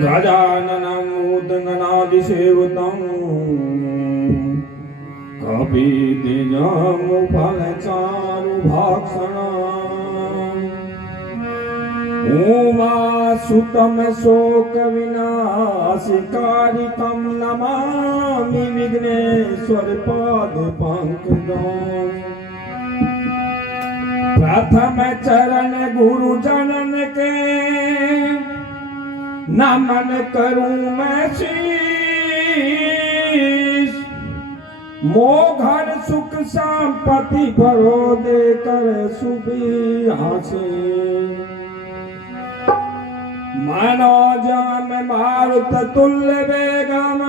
गजाननं उद्गणादिसेवितं कपिध्वजमुफलचारुभाक्षणम् उमासुतं शोकविनाशिकारिकं नमामि विघ्नेश्वरपादपङ्कजम् प्रथम चरण गुरुजनन के नमन करूं मैं शीश मोघर सुख संपत्ति भरो देकर सुबी हासे मनोजा में मारुत तुल्य वेगम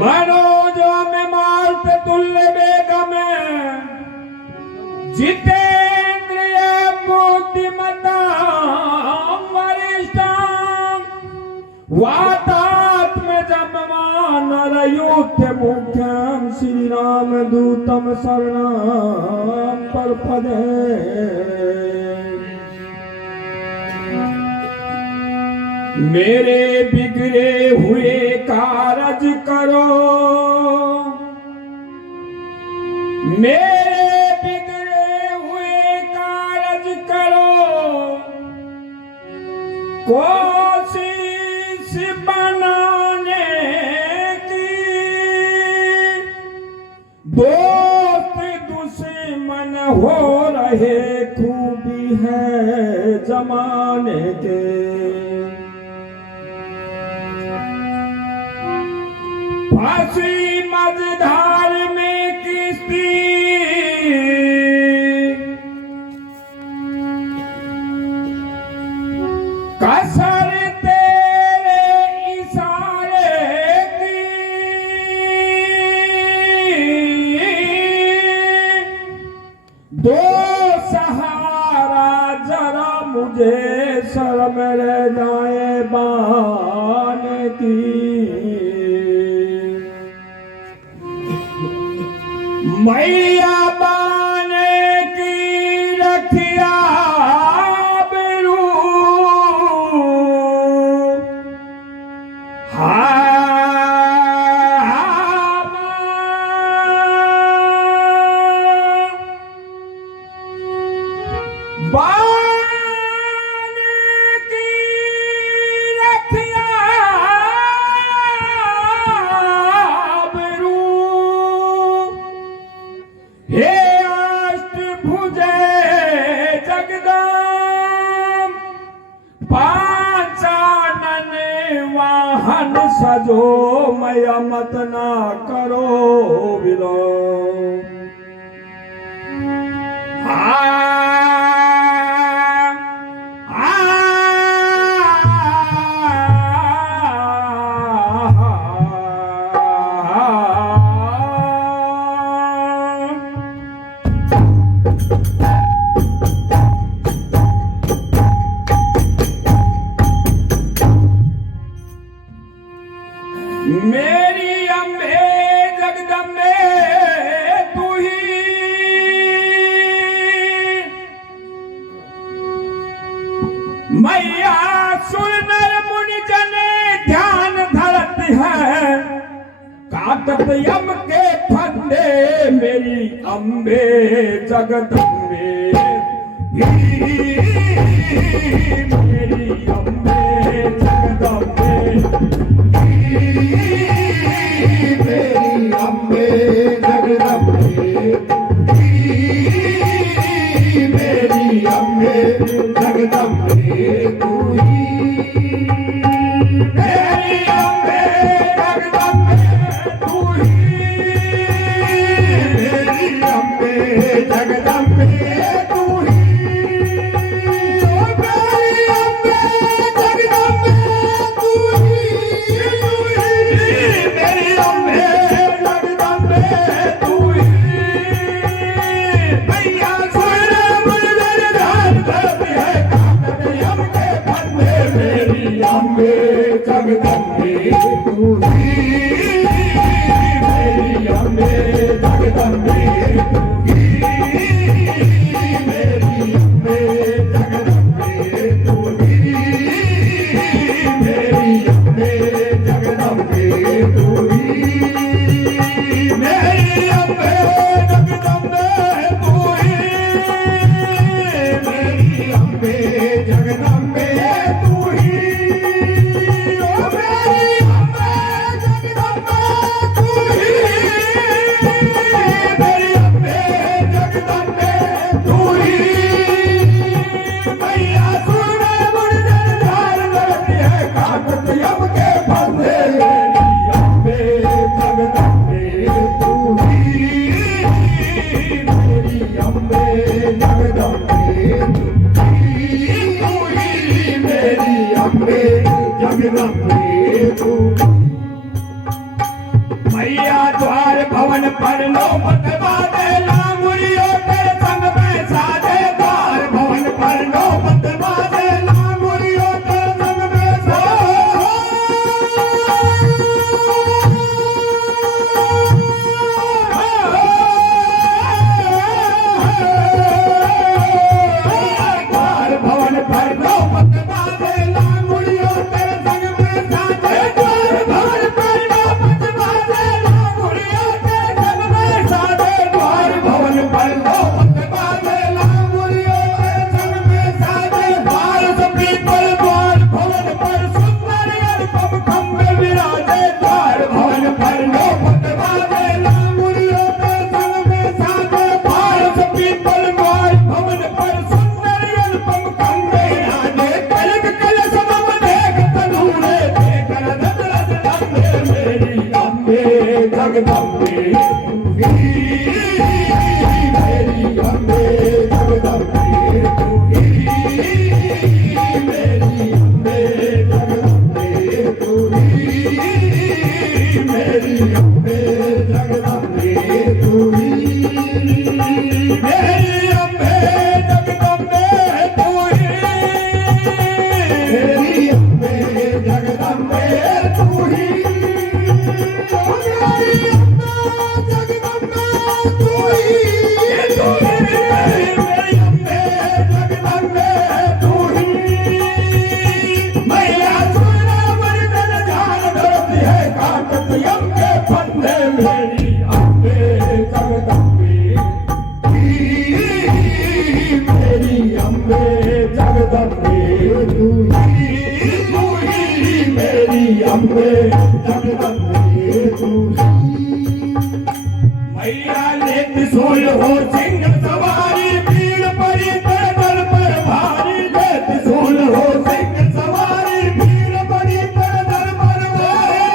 मनोजा में मारुत तुल्य वेगम जितेंद्रिय बुद्धिमता वातात्म जपमानरयुक्त मुख्यम श्री राम दूतम शरणं प्रपदे मेरे बिगड़े हुए कारज करो मेरे बिगड़े हुए कारज करो कोशिश बनाने की दोस्त दुश्मन हो रहे खूबी है जमाने के फांसी मझधार में किस्ती कसर तेरे इशारे की दो सहारा जरा मुझे शर्म रह जाए बाने की मैया बाने की रखिया सजो मया मत ना करो विलोम मेरी अम्बे जगदम्बे तू ही मैया सुन नर मुनि जने ध्यान धरत है काटत यम के फंदे मेरी अम्बे जगदम्बे मेरी अम्बे जगदम्बे मेरी अम्बे तू ही मेरी अम्बे जगदम्बे तू ही मेरी अम्बे जगदम्बे तू ही मेरी अम्बे जगदम्बे तू ही मेरी अम्बे जगदम्बे तू ही मेरी अम्बे जगदम्बे तू ही ओ मेरी अम्बे जगदम्बे तू ही मेरी अम्बे जगदम्बे तू ही मैया सुन मुझे ध्यान करती है काकत यम के फंदे मेरी अम्बे जगदम्बे तू ही मेरी अम्बे जगदम्बे तू ही मेरी अम्बे जगदम्बे तू मैया द्वार भवन पर नौबत बाजे लांगुरियों तेरे संग में साजे द्वार भवन पर नौबत बाजे लांगुरियों तेरे संग में द्वार भवन पर नौबत बाजे लांगुरियों तेरे संग में साजे द्वार भवन पर नौबत बाजे लांगुरियों तेरे संग में साजे द्वार भवन पर नौबत बाजे लांगुरियों तेरे संग में साजे द्वार सभी पर द्वार भवन पर सुंदर अनुपम खंबे विराजे द्वार भवन पर नौबत बाजे लांगुरियों तेरे संग में साजे द्वार सभी पर द्वार भवन पर सुंदर अनुपम खंबे विराजे कलक कलश मम देख तनूरे देख रथ रथ लंबे मेरी अम्बे जगदम्बे तू ही मेरी अम्बे जगदम्बे तू ही मेरी अम्बे जगदम्बे तू ही मेरी अम्बे जगदम्बे तू ही मेरी अम्बे जगदम्बे तू ही मेरी अम्बे जगदम्बे तू ही मैया सुना मर्दन जान धरती है काकत यम के फंदे मेरी अम्बे जगदम्बे मेरी अम्बे जगदम्बे तू ही मेरी अम्बे जगदम्बे तू मैया ने त्रिशूल हो सिंह सवारी भीड़ पड़ी तेरे दर पर भारी ले त्रिशूल हो सिंह सवारी भीड़ पड़ी तेरे दर पर भारी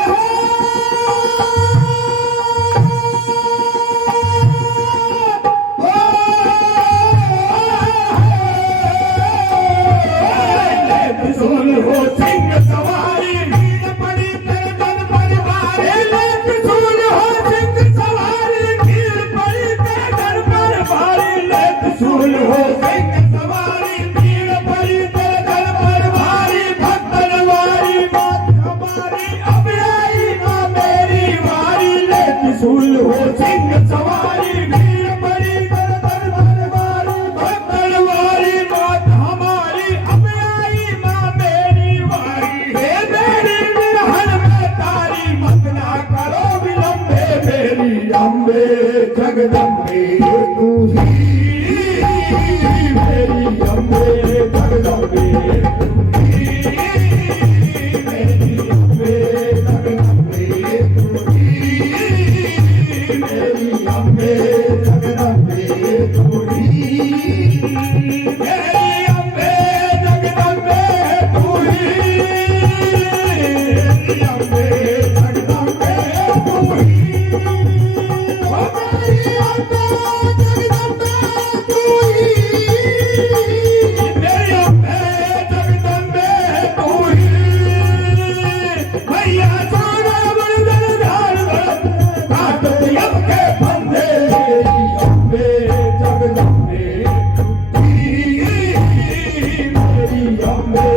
ले त्रिशूल हो सिंह सवारी भीड़ पड़ी तेरे दर पर भारी ले त्रिशूल हो सिंह सवारी भीड़ पड़ी तेरे दर पर भारी ले त्रिशूल हो सिंह सवारी भीड़ पड़ी तेरे दर पर भारी भक्तन वारी बात हमारी अब आई ना मेरी वारी ले त्रिशूल हो सिंह सवारी भीड़ पड़ी तेरे दर पर भारी भक्तन वारी बात हमारी अब आई ना मेरी वारी हे मेरी विरहन में तारी मत ना करो विलंबे मेरी अम्बे जगदम्बे तू ही मेरी अम्बे जगदम्बे तू ही मेरी अम्बे जगदम्बे तू ही मेरी अम्बे जगदम्बे तू ही मेरी अम्बे जगदम्बे तू ही मेरी अम्बे जगदम्बे तू ही ओ मेरी अम्बे जगदम्बे तू ही मेरी अम्बे जगदम्बे तू ही मैया सोना मुर्दन ध्यान काकत यम के फंदे मेरी अम्बे जगदम्बे तू ही मेरी अम्बे